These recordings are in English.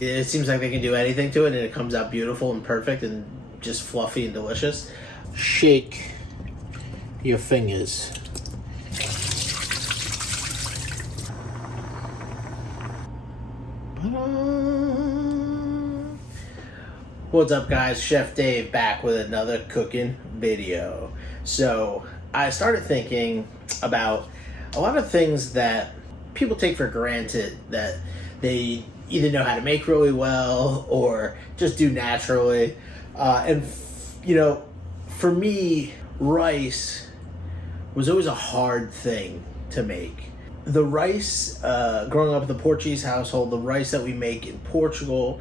It seems like they can do anything to it and it comes out beautiful and perfect and just fluffy and delicious. Shake your fingers. What's up, guys? Chef Dave back with another cooking video. So I started thinking about a lot of things that people take for granted that they either know how to make really well or just do naturally. For me, rice was always a hard thing to make. The rice, growing up in the Portuguese household, the rice that we make in Portugal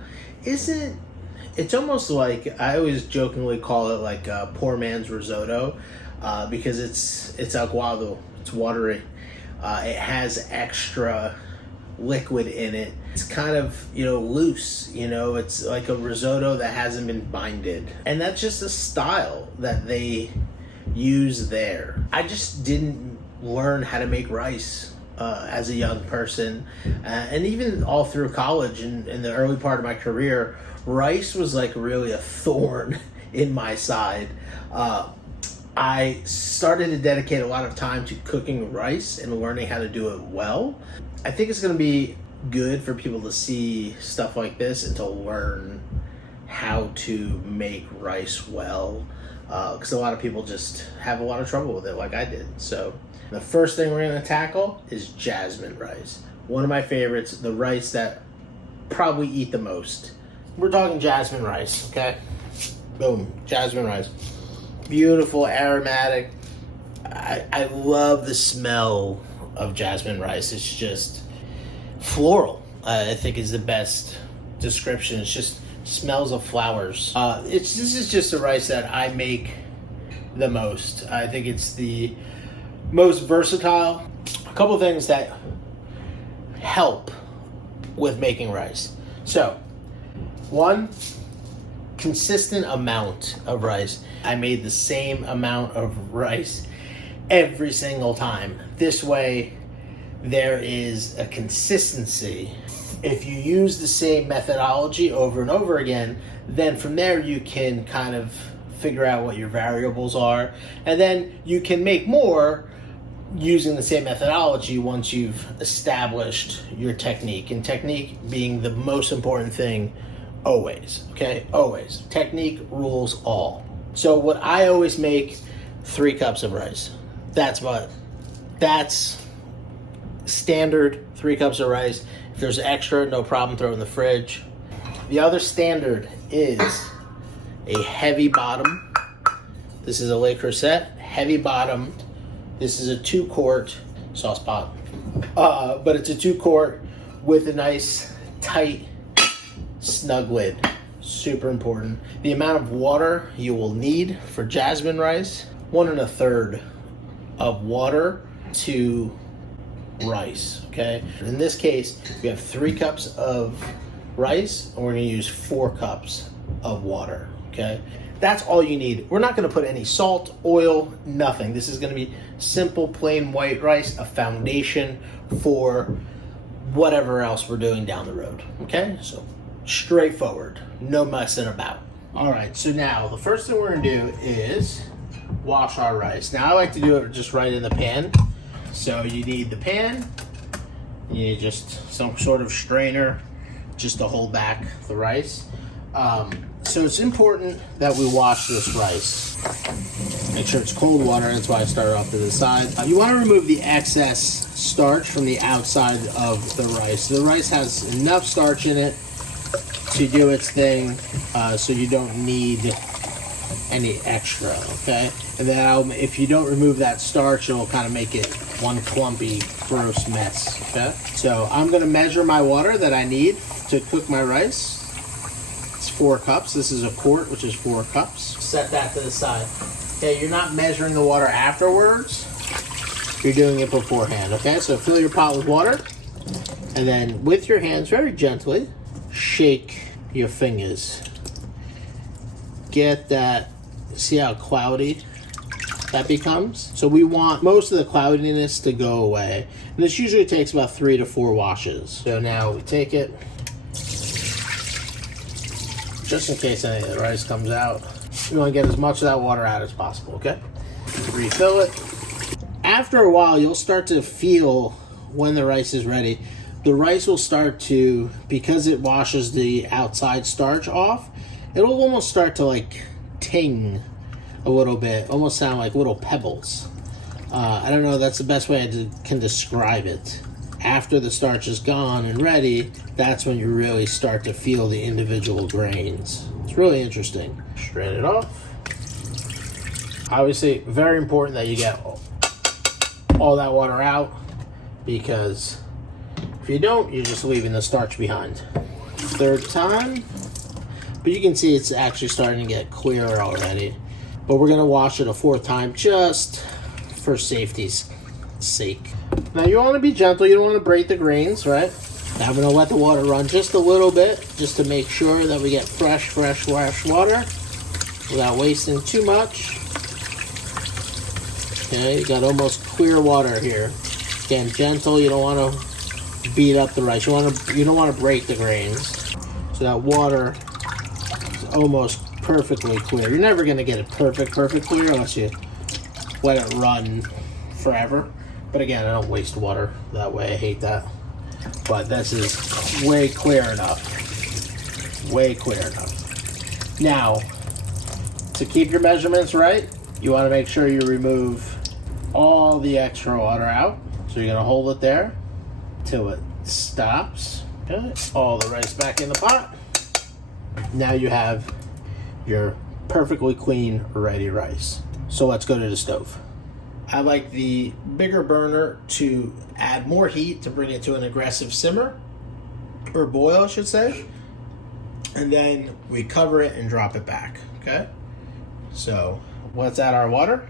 it's almost like, I always jokingly call it like a poor man's risotto, because it's aguado, it's watery. It has extra liquid in it. It's kind of, loose, it's like a risotto that hasn't been binded. And that's just a style that they use there. I just didn't learn how to make rice as a young person. And even all through college and in the early part of my career, rice was like really a thorn in my side. I started to dedicate a lot of time to cooking rice and learning how to do it well. I think it's going to be good for people to see stuff like this and to learn how to make rice well, because a lot of people just have a lot of trouble with it like I did. So the first thing we're going to tackle is jasmine rice. One of my favorites, the rice that probably eat the most. We're talking jasmine rice, okay? Boom, jasmine rice. Beautiful, aromatic. I love the smell of jasmine rice. It's just floral, I think is the best description. It's just smells of flowers. This is just a rice that I make the most. I think it's the most versatile. A couple things that help with making rice. So, one, consistent amount of rice. I made the same amount of rice every single time. This way, there is a consistency. If you use the same methodology over and over again, then from there you can kind of figure out what your variables are, and then you can make more using the same methodology once you've established your technique. And technique being the most important thing always, okay? Always. Technique rules all. So what I always make, 3 cups of rice. That's standard, 3 cups of rice. If there's extra, no problem, throw it in the fridge. The other standard is a heavy bottom. This is a Le Creuset, heavy bottom. This is a 2-quart sauce pot. But it's a 2-quart with a nice, tight, snug lid. Super important. The amount of water you will need for jasmine rice, 1 1/3 of water to rice, okay? In this case, we have 3 cups of rice, and we're gonna use 4 cups of water, okay? That's all you need. We're not gonna put any salt, oil, nothing. This is gonna be simple, plain white rice, a foundation for whatever else we're doing down the road, okay? So, straightforward, no messing about. All right, so now the first thing we're gonna do is wash our rice. Now I like to do it just right in the pan. So you need the pan, you need just some sort of strainer just to hold back the rice. So it's important that we wash this rice. Make sure it's cold water, that's why I started off to the side. You want to remove the excess starch from the outside of the rice. The rice has enough starch in it to do its thing, so you don't need any extra, okay? And then if you don't remove that starch, it will kind of make it one clumpy, gross mess, okay? So I'm gonna measure my water that I need to cook my rice. It's 4 cups. This is a quart, which is 4 cups. Set that to the side. Okay, you're not measuring the water afterwards. You're doing it beforehand, okay? So fill your pot with water, and then with your hands, very gently, shake your fingers. Get that, see how cloudy that becomes? So we want most of the cloudiness to go away. And this usually takes about 3 to 4 washes. So now we take it, just in case any of the rice comes out. You want to get as much of that water out as possible, okay? Refill it. After a while, you'll start to feel when the rice is ready. The rice will start to, because it washes the outside starch off, it'll almost start to like ting a little bit, almost sound like little pebbles. I don't know, that's the best way I can describe it. After the starch is gone and ready, that's when you really start to feel the individual grains. It's really interesting. Strain it off. Obviously, very important that you get all that water out, because if you don't, you're just leaving the starch behind. Third time, but you can see it's actually starting to get clearer already. But we're gonna wash it a fourth time just for safety's sake. Now you want to be gentle, you don't want to break the grains, right? Now I'm gonna let the water run just a little bit, just to make sure that we get fresh water without wasting too much. Okay, you got almost clear water here. Again, gentle, you don't want to beat up the rice. You don't want to break the grains. So that water is almost perfectly clear. You're never going to get it perfect clear unless you let it run forever. But again, I don't waste water that way. I hate that. But this is way clear enough. Way clear enough. Now, to keep your measurements right, you want to make sure you remove all the extra water out. So you're going to hold it there till it stops. Okay. All the rice back in the pot. Now you have your perfectly clean, ready rice. So let's go to the stove. I like the bigger burner to add more heat to bring it to an aggressive simmer, or boil, I should say. And then we cover it and drop it back, okay? So let's add our water.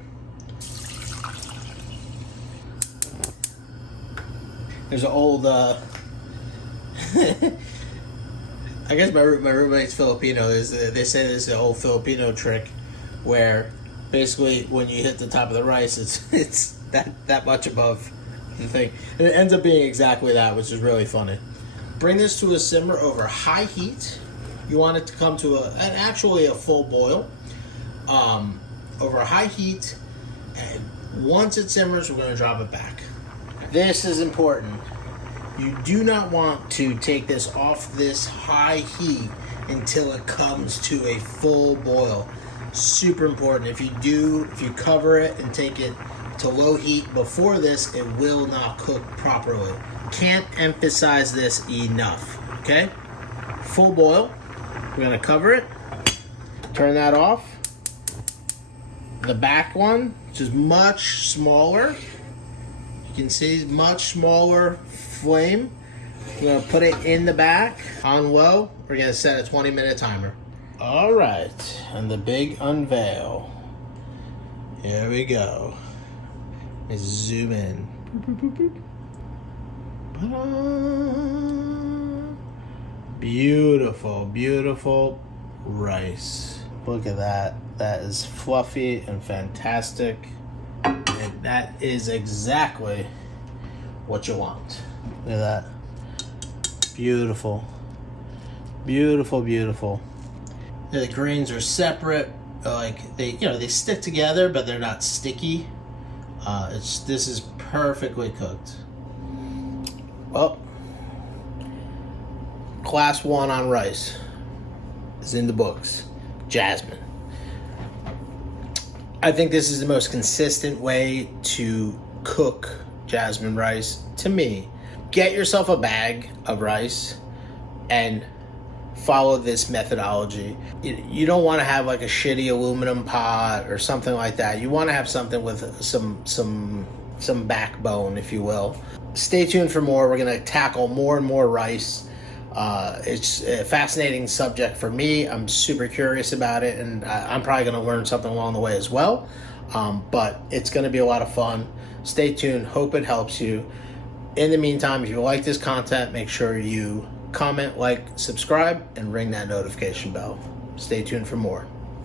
There's an old, I guess my roommate's Filipino. They say there's an old Filipino trick where basically when you hit the top of the rice, it's that much above the thing. And it ends up being exactly that, which is really funny. Bring this to a simmer over high heat. You want it to come to actually a full boil. Over high heat, and once it simmers, we're going to drop it back. This is important. You do not want to take this off this high heat until it comes to a full boil. Super important. If you cover it and take it to low heat before this, it will not cook properly. Can't emphasize this enough, okay? Full boil. We're going to cover it. Turn that off. The back one, which is much smaller. You can see much smaller flame. We're gonna put it in the back on low. We're gonna set a 20-minute timer. All right, and the big unveil. Here we go. Let's zoom in. Beautiful, beautiful rice. Look at that. That is fluffy and fantastic. And that is exactly what you want. Look at that. Beautiful. Beautiful, beautiful. The grains are separate. Like they stick together, but they're not sticky. This is perfectly cooked. Well, class 1 on rice is in the books. Jasmin. I think this is the most consistent way to cook jasmine rice to me. Get yourself a bag of rice and follow this methodology. You don't want to have like a shitty aluminum pot or something like that. You want to have something with some backbone, if you will. Stay tuned for more. We're going to tackle more and more rice. It's a fascinating subject for me. I'm super curious about it, and I'm probably going to learn something along the way as well. But it's going to be a lot of fun. Stay tuned. Hope it helps you. In the meantime, if you like this content, make sure you comment, like, subscribe, and ring that notification bell. Stay tuned for more.